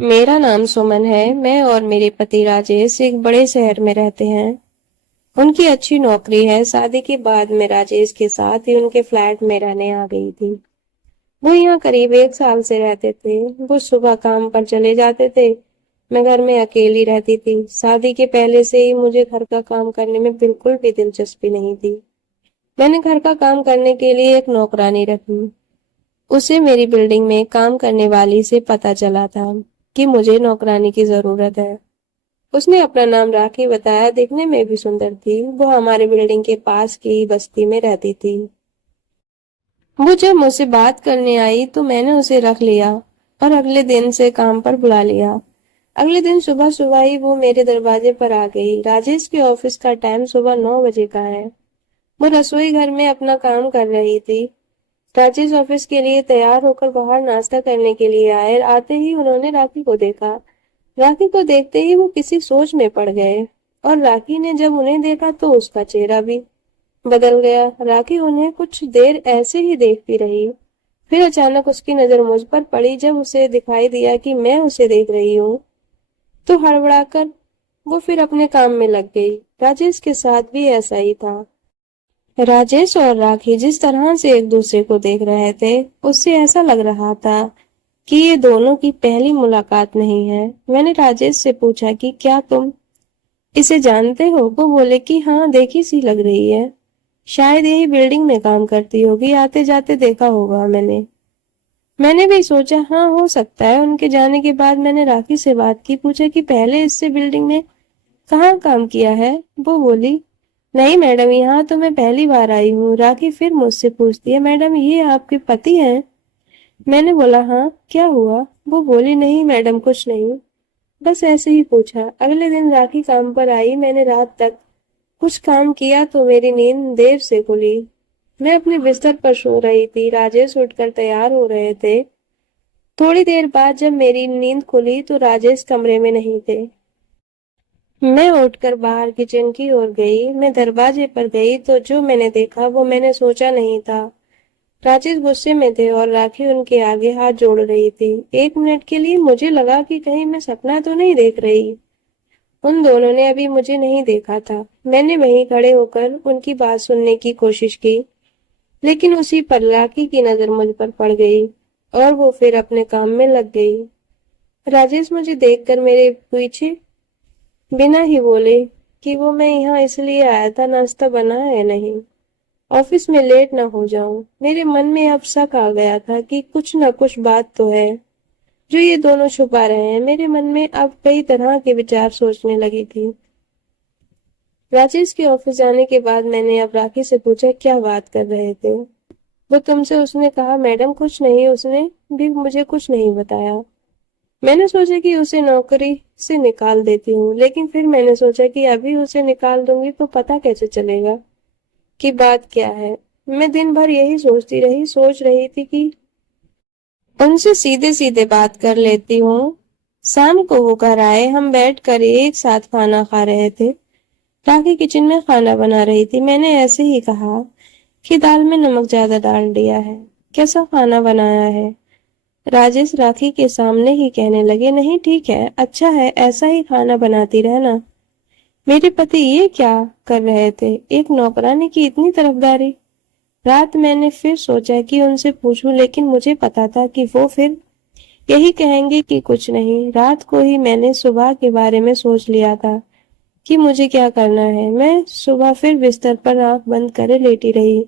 मेरा नाम सुमन है। मैं और मेरे पति राजेश एक बड़े शहर में रहते हैं। उनकी अच्छी नौकरी है। शादी के बाद मैं राजेश के साथ ही उनके फ्लैट में रहने आ गई थी। वो यहाँ करीब 1 साल से रहते थे। वो सुबह काम पर चले जाते थे। मैं घर में अकेली रहती थी। शादी के पहले से ही मुझे घर का काम करने में बिल्कुल भी दिलचस्पी नहीं थी। मैंने घर का काम करने के लिए एक नौकरानी रखी। उसे मेरी बिल्डिंग में काम करने वाली से पता चला था कि मुझे नौकरानी की जरूरत है। उसने अपना नाम राखी बताया। दिखने में भी सुंदर थी। वो हमारे बिल्डिंग के पास की ही बस्ती में रहती थी। वो जब मुझसे बात करने आई तो मैंने उसे रख लिया और अगले दिन से काम पर बुला लिया। अगले दिन सुबह सुबह ही वो मेरे दरवाजे पर आ गई। राजेश के ऑफिस का टाइम सुबह 9 बजे का है। वो रसोई घर में अपना काम कर रही थी। राजेश ऑफिस के लिए तैयार होकर बाहर नाश्ता करने के लिए आए। आते ही उन्होंने राखी को देखा। राखी को देखते ही वो किसी सोच में पड़ गए और राखी ने जब उन्हें देखा तो उसका चेहरा भी बदल गया। राखी उन्हें कुछ देर ऐसे ही देखती रही। फिर अचानक उसकी नजर मुझ पर पड़ी। जब उसे दिखाई दिया कि मैं उसे देख रही हूँ तो हड़बड़ाकर वो फिर अपने काम में लग गई। राजेश के साथ भी ऐसा ही था। राजेश और राखी जिस तरह से एक दूसरे को देख रहे थे उससे ऐसा लग रहा था कि ये दोनों की पहली मुलाकात नहीं है। मैंने राजेश से पूछा कि क्या तुम इसे जानते हो? वो बोले कि हाँ, देखी सी लग रही है। शायद यही बिल्डिंग में काम करती होगी। आते जाते देखा होगा मैंने। मैंने भी सोचा हाँ, हो सकता है। उनके जाने के बाद मैंने राखी से बात की। पूछा कि पहले इससे बिल्डिंग में कहाँ काम किया है? वो बोली नहीं मैडम, यहाँ तो मैं पहली बार आई हूँ। राखी फिर मुझसे पूछती है मैडम, ये आपके पति हैं? मैंने बोला हाँ, क्या हुआ? वो बोली नहीं मैडम, कुछ नहीं, बस ऐसे ही पूछा। अगले दिन राखी काम पर आई। मैंने रात तक कुछ काम किया तो मेरी नींद देर से खुली। मैं अपने बिस्तर पर सो रही थी। राजेश उठकर तैयार हो रहे थे। थोड़ी देर बाद जब मेरी नींद खुली तो राजेश कमरे में नहीं थे। मैं उठकर बाहर किचन की ओर गई। मैं दरवाजे पर गई तो जो मैंने देखा वो मैंने सोचा नहीं था। राजेश गुस्से में थे और राखी उनके आगे हाथ जोड़ रही थी। 1 मिनट के लिए मुझे लगा कि कहीं मैं सपना तो नहीं देख रही। उन दोनों ने अभी मुझे नहीं देखा था। मैंने वहीं खड़े होकर उनकी बात सुनने की कोशिश की, लेकिन उसी पर राखी की नजर मुझ पर पड़ गई और वो फिर अपने काम में लग गई। राजेश मुझे देखकर मेरे पीछे बिना ही बोले कि वो मैं यहाँ इसलिए आया था, नाश्ता बना है नहीं, ऑफिस में लेट ना हो जाऊं। मेरे मन में अब शक आ गया था कि कुछ ना कुछ बात तो है जो ये दोनों छुपा रहे हैं। मेरे मन में अब कई तरह के विचार सोचने लगी थी। राजेश के ऑफिस जाने के बाद मैंने अब राखी से पूछा क्या बात कर रहे थे वो तुमसे? उसने कहा मैडम कुछ नहीं, उसने भी मुझे कुछ नहीं बताया। मैंने सोचा कि उसे नौकरी से निकाल देती हूँ, लेकिन फिर मैंने सोचा कि अभी उसे निकाल दूंगी तो पता कैसे चलेगा कि बात क्या है। मैं दिन भर यही सोचती रही। सोच रही थी कि उनसे सीधे सीधे बात कर लेती हूँ। शाम को वो घर आए। हम बैठ कर एक साथ खाना खा रहे थे। राखी किचन में खाना बना रही थी। मैंने ऐसे ही कहा कि दाल में नमक ज्यादा डाल दिया है। कैसा खाना बनाया है? राजेश राखी के सामने ही कहने लगे नहीं ठीक है, अच्छा है, ऐसा ही खाना बनाती रहना। मेरे पति ये क्या कर रहे थे? एक नौकरानी की इतनी तरफदारी। रात मैंने फिर सोचा कि उनसे पूछूं, लेकिन मुझे पता था कि वो फिर यही कहेंगे कि कुछ नहीं। रात को ही मैंने सुबह के बारे में सोच लिया था कि मुझे क्या करना है। मैं सुबह फिर बिस्तर पर आंख बंद करे लेटी रही।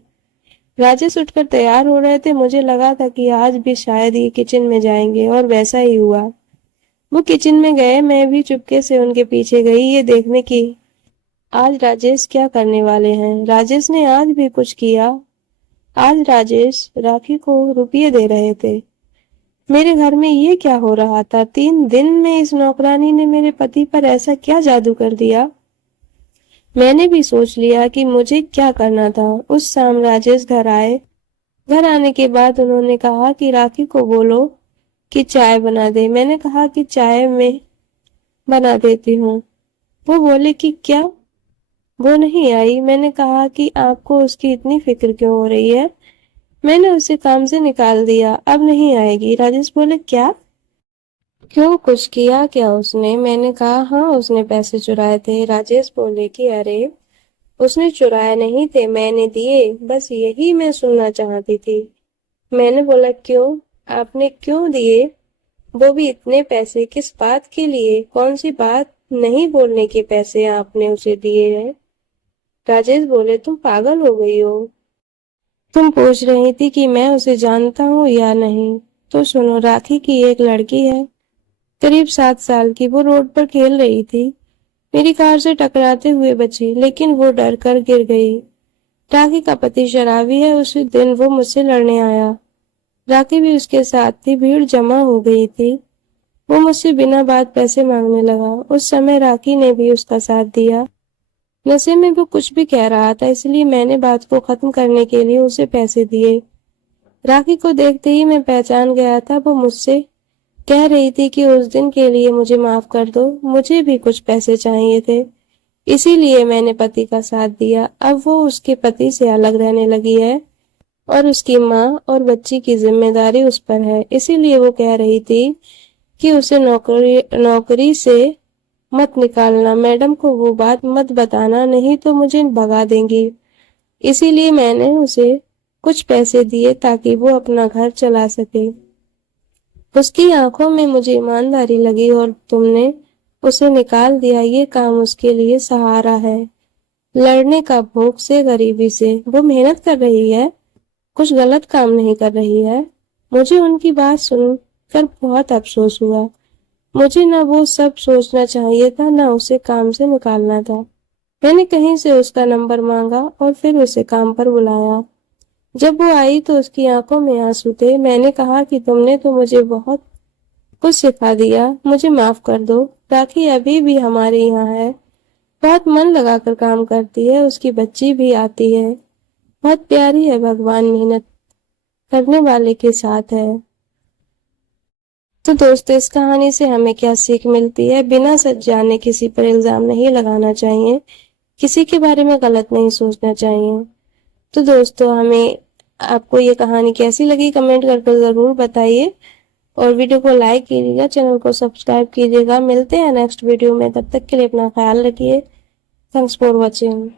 राजेश उठकर तैयार हो रहे थे। मुझे लगा था कि आज भी शायद ये किचन में जाएंगे और वैसा ही हुआ। वो किचन में गए। मैं भी चुपके से उनके पीछे गई ये देखने की आज राजेश क्या करने वाले हैं। राजेश ने आज भी कुछ किया। आज राजेश राखी को रुपये दे रहे थे। मेरे घर में ये क्या हो रहा था? 3 दिन में इस नौकरानी ने मेरे पति पर ऐसा क्या जादू कर दिया? मैंने भी सोच लिया कि मुझे क्या करना था। उस शाम राजेश घर आए। घर आने के बाद उन्होंने कहा कि राखी को बोलो कि चाय बना दे। मैंने कहा कि चाय मैं बना देती हूँ। वो बोले कि क्या? वो नहीं आई। मैंने कहा कि आपको उसकी इतनी फिक्र क्यों हो रही है? मैंने उसे काम से निकाल दिया, अब नहीं आएगी। राजेश बोले क्या? क्यों, कुछ किया क्या उसने? मैंने कहा हाँ उसने पैसे चुराए थे। राजेश बोले कि अरे उसने चुराए नहीं थे, मैंने दिए, बस यही मैं सुनना चाहती थी। मैंने बोला क्यों, आपने क्यों दिए? वो भी इतने पैसे, किस बात के लिए, कौन सी बात नहीं बोलने के पैसे आपने उसे दिए हैं? राजेश बोले तुम पागल हो गई हो, तुम पूछ रही थी कि मैं उसे जानता हूँ या नहीं। तो सुनो, राखी की एक लड़की है, करीब 7 साल की, वो रोड पर खेल रही थी, मेरी कार से टकराते हुए बची, लेकिन वो डर कर गिर गई। राखी का पति शराबी है, उसी दिन वो मुझसे लड़ने आया, राखी भी उसके साथ थी, भीड़ जमा हो गई थी, वो मुझसे बिना बात पैसे मांगने लगा। उस समय राखी ने भी उसका साथ दिया, नशे में वो कुछ भी कह रहा था, इसलिए मैंने बात को खत्म करने के लिए उसे पैसे दिए। राखी को देखते ही मैं पहचान गया था, वो मुझसे कह रही थी कि उस दिन के लिए मुझे माफ कर दो, मुझे भी कुछ पैसे चाहिए थे, इसीलिए मैंने पति का साथ दिया। अब वो उसके पति से अलग रहने लगी है और उसकी माँ और बच्ची की जिम्मेदारी उस पर है, इसीलिए वो कह रही थी कि उसे नौकरी नौकरी से मत निकालना, मैडम को वो बात मत बताना, नहीं तो मुझे भगा देंगी। इसीलिए मैंने उसे कुछ पैसे दिए ताकि वो अपना घर चला सके। उसकी आंखों में मुझे ईमानदारी लगी और तुमने उसे निकाल दिया, ये काम उसके लिए सहारा है, लड़ने का, भूख से, गरीबी से। वो मेहनत कर रही है, कुछ गलत काम नहीं कर रही है। मुझे उनकी बात सुनकर बहुत अफसोस हुआ, मुझे ना वो सब सोचना चाहिए था, ना उसे काम से निकालना था। मैंने कहीं से उसका नंबर मांगा और फिर उसे काम पर बुलाया। जब वो आई तो उसकी आंखों में आंसू थे। मैंने कहा कि तुमने तो मुझे बहुत कुछ सिखा दिया, मुझे माफ कर दो। राखी अभी भी हमारे यहाँ है, बहुत मन लगाकर काम करती है, उसकी बच्ची भी आती है, बहुत प्यारी है, भगवान मेहनत करने वाले के साथ है। तो दोस्तों, इस कहानी से हमें क्या सीख मिलती है? बिना सच जाने किसी पर इल्जाम नहीं लगाना चाहिए, किसी के बारे में गलत नहीं सोचना चाहिए। तो दोस्तों, हमें आपको ये कहानी कैसी लगी कमेंट करके जरूर बताइए और वीडियो को लाइक कीजिएगा, चैनल को सब्सक्राइब कीजिएगा। मिलते हैं नेक्स्ट वीडियो में, तब तक के लिए अपना ख्याल रखिए। Thanks for watching.